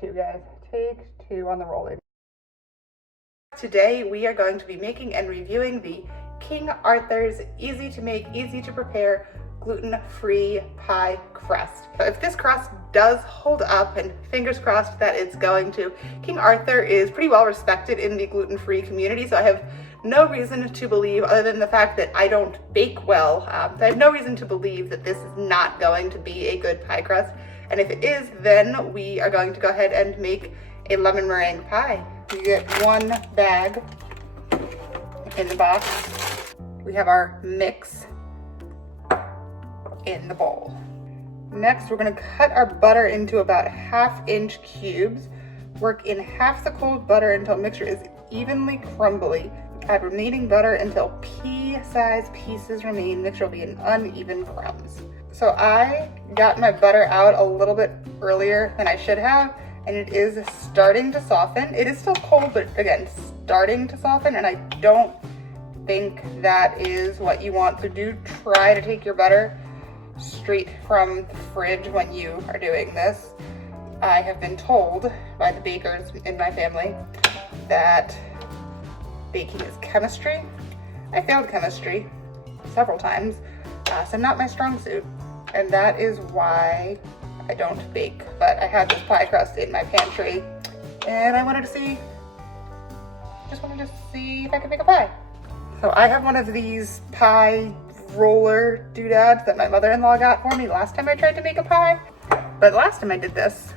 Take two, guys. Take two on the rolling. Today we are going to be making and reviewing the King Arthur's easy to make, easy to prepare, gluten-free pie crust. So if this crust does hold up, and fingers crossed that it's going to, King Arthur is pretty well respected in the gluten-free community, so I have no reason to believe, other than the fact that I don't bake well, I have no reason to believe that this is not going to be a good pie crust. And if it is, then we are going to go ahead and make a lemon meringue pie. You get one bag in the box. We have our mix in the bowl. Next, we're gonna cut our butter into about 1/2-inch cubes. Work in half the cold butter until mixture is evenly crumbly. Add remaining butter until pea-sized pieces remain. Mixture will be in uneven crumbs. So I got my butter out a little bit earlier than I should have, and it is starting to soften. It is still cold, but again, starting to soften, and I don't think that is what you want. So do try to take your butter straight from the fridge when you are doing this. I have been told by the bakers in my family that baking is chemistry. I failed chemistry several times, so not my strong suit, and that is why I don't bake. But I had this pie crust in my pantry, and I just wanted to see if I could make a pie. So I have one of these pie roller doodads that my mother-in-law got for me last time I tried to make a pie. But last time I did this,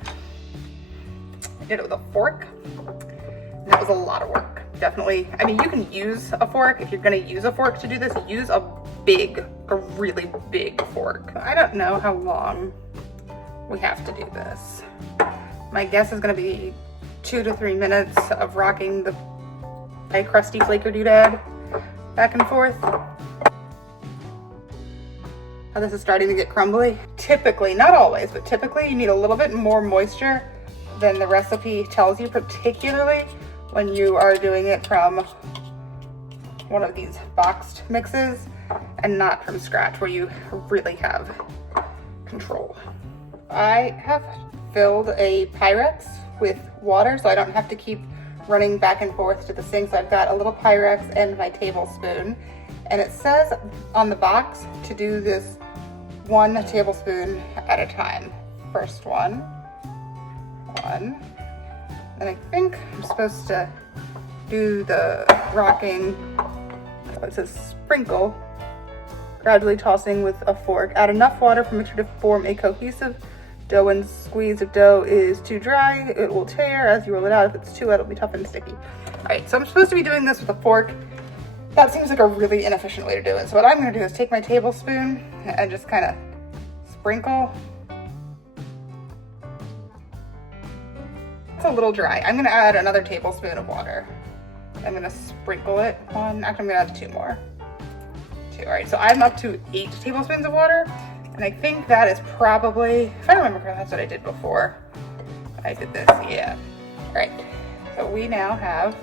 I did it with a fork, and that was a lot of work. Definitely, I mean, you can use a fork. If you're gonna use a fork to do this, use a really big fork. I don't know how long we have to do this. My guess is gonna be 2 to 3 minutes of rocking the pie crusty flaker doodad back and forth. Oh, this is starting to get crumbly. Typically, not always, but typically you need a little bit more moisture than the recipe tells you, particularly when you are doing it from one of these boxed mixes and not from scratch where you really have control. I have filled a Pyrex with water so I don't have to keep running back and forth to the sink. So I've got a little Pyrex and my tablespoon, and it says on the box to do this 1 tablespoon at a time. First one, and I think I'm supposed to do the rocking, it says sprinkle, gradually tossing with a fork. Add enough water for mixture to form a cohesive dough and squeeze. If dough is too dry, it will tear as you roll it out. If it's too wet, it'll be tough and sticky. All right, so I'm supposed to be doing this with a fork. That seems like a really inefficient way to do it. So what I'm gonna do is take my tablespoon and just kind of sprinkle. It's a little dry. I'm gonna add another tablespoon of water. I'm gonna sprinkle it on, actually I'm gonna add 2 more. 2, all right, so I'm up to 8 tablespoons of water, and I think that is probably, if I remember correctly, that's what I did before I did this, yeah. All right, so we now have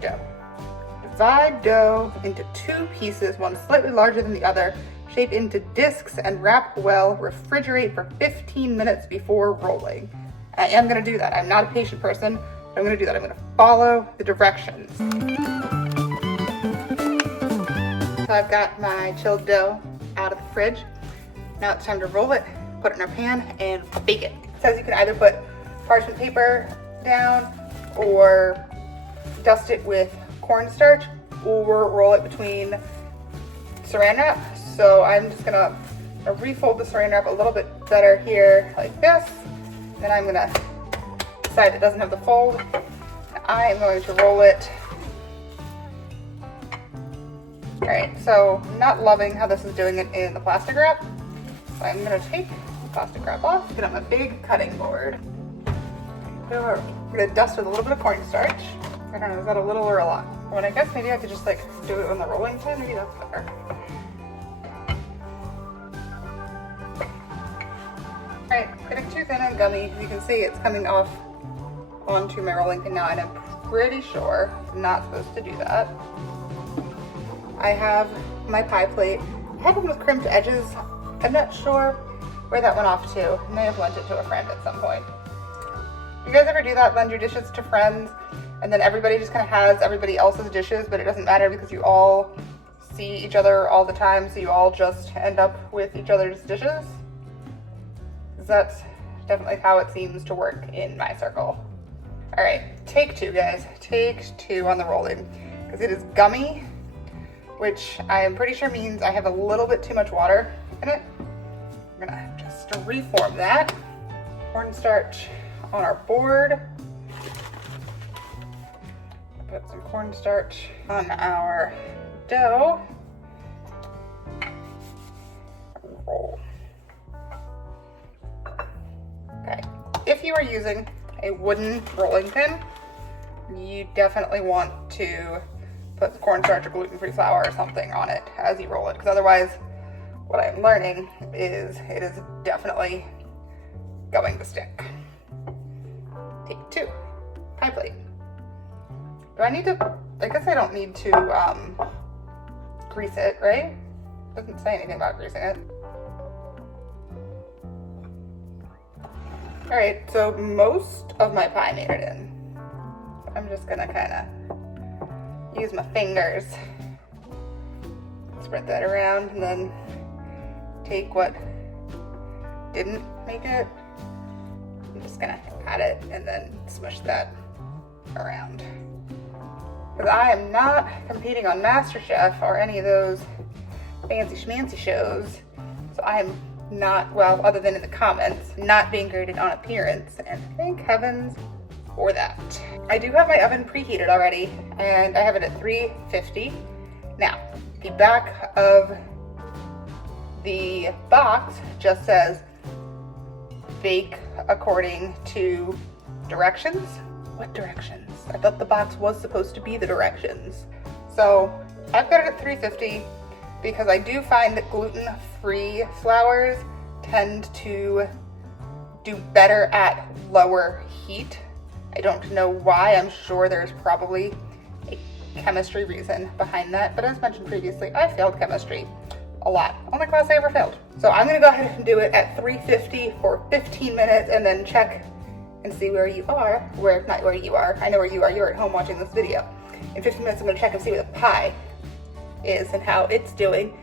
dough. Divide dough into 2 pieces, one slightly larger than the other, shape into discs and wrap well. Refrigerate for 15 minutes before rolling. I am gonna do that. I'm not a patient person, but I'm gonna do that. I'm gonna follow the directions. So I've got my chilled dough out of the fridge. Now it's time to roll it, put it in our pan, and bake it. It says you can either put parchment paper down or dust it with cornstarch or roll it between saran wrap. So I'm just gonna refold the saran wrap a little bit better here like this. Then I'm gonna decide it doesn't have the fold. I am going to roll it. All right, so not loving how this is doing it in the plastic wrap. So I'm gonna take the plastic wrap off, get on my big cutting board. I'm gonna dust with a little bit of cornstarch. I don't know, is that a little or a lot? Well, I guess maybe I could just like do it on the rolling pin, maybe that's better. All right, getting too thin and gummy. You can see it's coming off onto my rolling pin now, and I'm pretty sure I'm not supposed to do that. I have my pie plate. I had one with crimped edges. I'm not sure where that went off to. I may have lent it to a friend at some point. You guys ever do that? Lend your dishes to friends and then everybody just kind of has everybody else's dishes, but it doesn't matter because you all see each other all the time, so you all just end up with each other's dishes? That's definitely how it seems to work in my circle. All right, take two, guys. Take two on the rolling, because it is gummy, which I am pretty sure means I have a little bit too much water in it. I'm gonna just reform that. Cornstarch on our board. Put some cornstarch on our dough. Roll. Okay, if you are using a wooden rolling pin, you definitely want to put cornstarch or gluten-free flour or something on it as you roll it, because otherwise what I'm learning is it is definitely going to stick. Take two, pie plate. Do I need to, I guess I don't need to grease it, right? It doesn't say anything about greasing it. All right, so most of my pie made it in. I'm just gonna kind of use my fingers, spread that around, and then take what didn't make it. I'm just gonna add it and then smush that around. Because I am not competing on MasterChef or any of those fancy schmancy shows, so I am not, well, other than in the comments, not being graded on appearance, and thank heavens for that. I do have my oven preheated already, and I have it at 350. Now, the back of the box just says bake according to directions. What directions? I thought the box was supposed to be the directions. So I've got it at 350 because I do find that gluten-free flours tend to do better at lower heat. I don't know why. I'm sure there's probably a chemistry reason behind that, but as mentioned previously, I failed chemistry a lot. Only class I ever failed. So I'm gonna go ahead and do it at 350 for 15 minutes and then check and see where you are. Not where you are, I know where you are, you're at home watching this video. In 15 minutes I'm gonna check and see where the pie is and how it's doing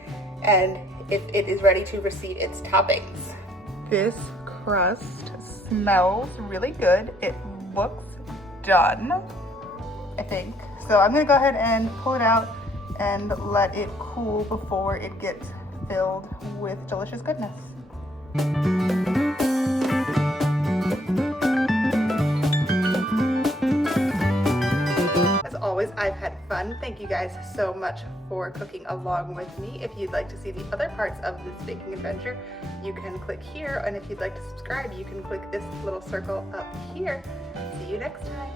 and if it is ready to receive its toppings. This crust smells really good. It looks done, I think. So I'm gonna go ahead and pull it out and let it cool before it gets filled with delicious goodness. As always, I've had fun. Thank you guys so much for cooking along with me. If you'd like to see the other parts of this baking adventure, you can click here, and if you'd like to subscribe, you can click this little circle up here. See you next time.